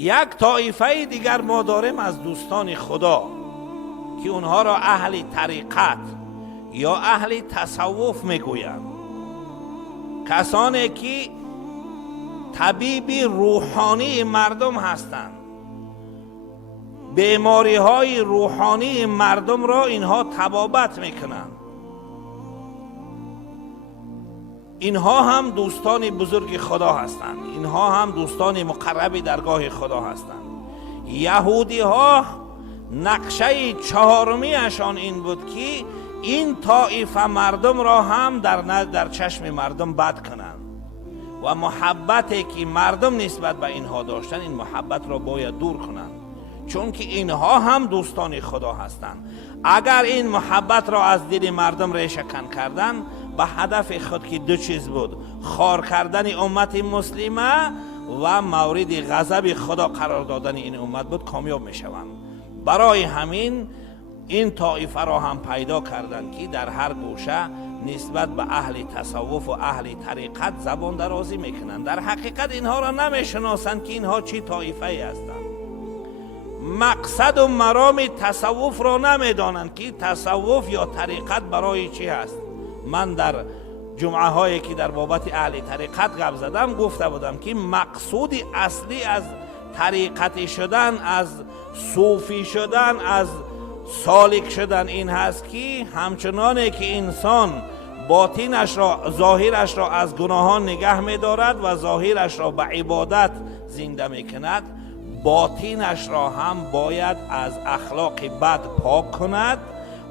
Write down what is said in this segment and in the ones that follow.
یک طایفه دیگر ما داریم از دوستان خدا که اونها را اهل طریقت یا اهل تصوف میگویند. کسانی که طبیب روحانی مردم هستند، بیماری های روحانی مردم را اینها طبابت میکنند. اینها هم دوستان بزرگ خدا هستند، اینها هم دوستان مقرب درگاه خدا هستند. یهودی ها نقشه چهارمی اشان این بود که این طایفه مردم را هم در چشم مردم بد کنند و محبتی که مردم نسبت به اینها داشتن، این محبت را باید دور کنند، چون که اینها هم دوستان خدا هستند. اگر این محبت را از دل مردم ریشه‌کن کردن، به هدف خود که دو چیز بود: خار کردن امت مسلمه و مورد غضب خدا قرار دادن این امت بود، کامیاب می شوند. برای همین این طایفه را هم پیدا کردند که در هر گوشه نسبت به اهل تصوف و اهل طریقت زبان درازی میکنند. در حقیقت اینها را نمیشناسند که اینها چی طایفه هستند. مقصد و مرام تصوف را نمیدانند که تصوف یا طریقت برای چی هست. من در جمعه هایی که در بابت اهل طریقت گپ زدم گفته بودم که مقصود اصلی از طریقتی شدن، از صوفی شدن، از سالک شدن این هست که همچنانه که انسان باطنش را، ظاهرش را از گناهان نگه می دارد و ظاهرش را به عبادت زنده می کند، باطنش را هم باید از اخلاق بد پاک کند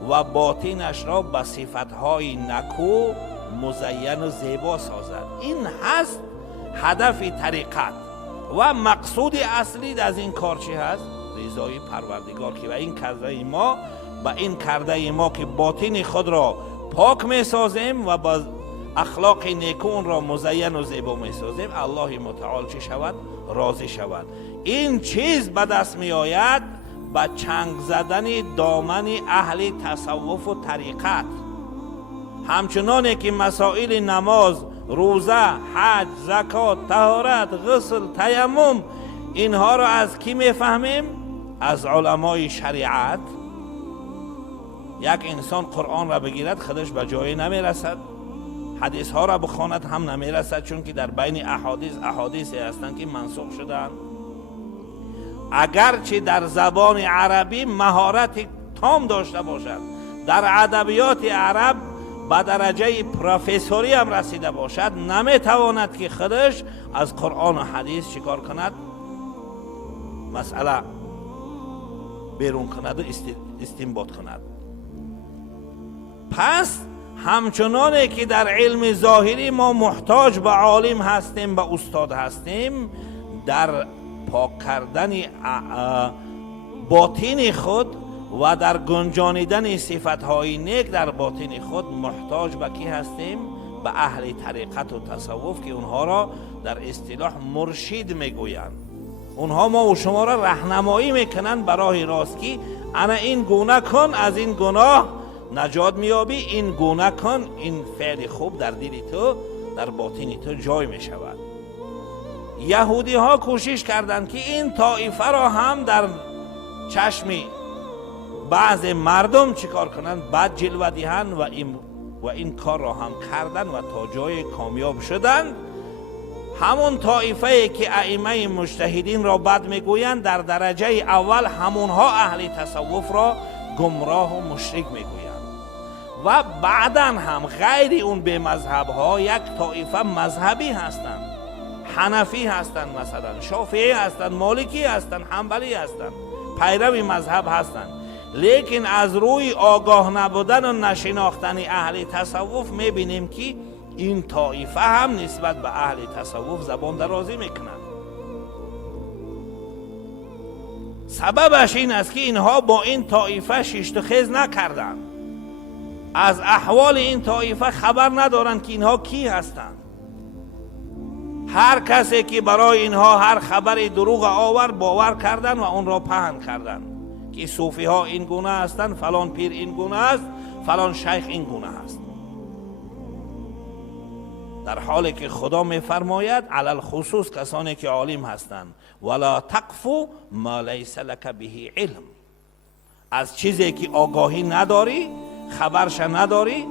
و باطنش را به صفتهای نکو مزین و زیبا سازد. این هست هدف طریقت و مقصود اصلی از این کار چی هست؟ رضای پروردگار. که و این کرده ما، با این کرده ما که باطن خود را پاک می سازیم و با اخلاق نیکون را مزین و زیبا می سازیم، الله متعال چی شود؟ راضی شود. این چیز به دست می آید با چنگ زدن دامن اهل تصوف و طریقت. همچنانه که مسائل نماز، روزه، حج، زکات، طهارت، غسل، تیمم، اینها را از کی میفهمیم؟ از علمای شریعت. یک انسان قرآن را بگیرد خودش به جایی نمیرسد، حدیث ها را بخواند هم نمیرسد، چون که در بین احادیثی هستند که منسوخ شدند. اگرچه در زبان عربی مهارت تام داشته باشد، در ادبیات عرب به درجه پروفسوری هم رسیده باشد، نمیتواند که خودش از قرآن و حدیث چیکار کند؟ مسئله بیرون کند و استنباط کند. پس همچنانه که در علم ظاهری ما محتاج به عالم هستیم، به استاد هستیم، در پاک کردن باطن خود و در گنجانیدن صفتهای نیک در باطن خود محتاج به کی هستیم؟ به اهل طریقت و تصوف، که اونها را در اصطلاح مرشد میگویند. اونها ما و شما را راهنمایی میکنند به راه راست که انا این گونه کن، از این گناه نجات میابی، این گونه کن، این فعل خوب در دل تو، در باطن تو جای میشود. یهودی ها کوشش کردند که این طایفه را هم در چشم بعض مردم چیکار کنند؟ بد جلوه دهند و این کار را هم کردند و تا جای کامیاب شدند. همون طایفه که ائمه مجتهدین را بد میگویند، در درجه اول همونها اهل تصوف را گمراه و مشرک میگویند. و بعدا هم غیر اون به مذهب ها یک طایفه مذهبی هستند، حنفی هستند، مثلا شافعی هستند، مالکی هستند، حنبلی هستند، پیرو مذهب هستند. لیکن از روی آگاه نبودن و نشناختن اهل تصوف میبینیم که این طایفه هم نسبت به اهل تصوف زبان درازی میکنند. سببش این است که اینها با این طایفه ششت و خیز نکردند، از احوال این طایفه خبر ندارند که اینها کی هستند. هر کسی که برای اینها هر خبر دروغ آور باور کردند و اون را پهن کردند که صوفی ها این گونه هستند، فلان پیر این گونه است، فلان شیخ این گونه است. در حالی که خدا میفرماید علل خصوص کسانی که عالم هستند ولا تقف ما لیس لک به علم، از چیزی که آگاهی نداری، خبرش نداری،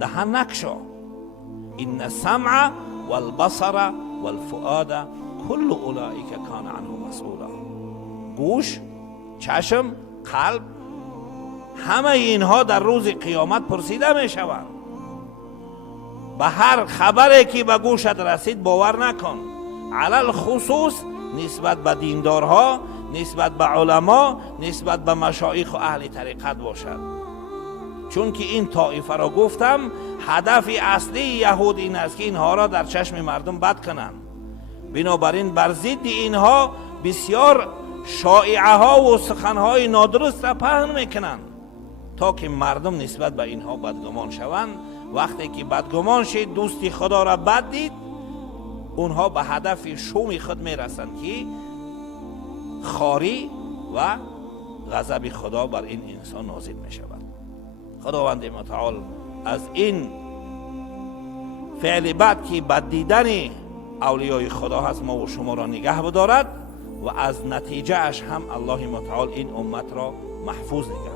دهن نگشا. ان السمع والبصر والفؤاد كل اولئک کان عنه مسئولا. گوش، چشم، قلب، همه اینها در روز قیامت پرسیده می شوند. به هر خبری که به گوشت رسید باور نکن، علل خصوص نسبت به دیندارها، نسبت به علما، نسبت به مشایخ و اهل طریقت باشد. چون که این طایفه را گفتم هدف اصلی یهود این است که اینها را در چشم مردم بد کنند. بنابراین بر ضد اینها بسیار شایعه ها و سخنهای نادرست را پهن میکنند تا که مردم نسبت به اینها بدگمان شوند. وقتی که بدگمان شد، دوستی خدا را بد دید، اونها به هدف شوم خود میرسند که خاری و غضب خدا بر این انسان نازل می شود. خداوند متعال از این فعل بد که بد دیدن اولیای خدا هست ما و شما را نگه بدارد و از نتیجه اش هم الله متعال این امت را محفوظ نگه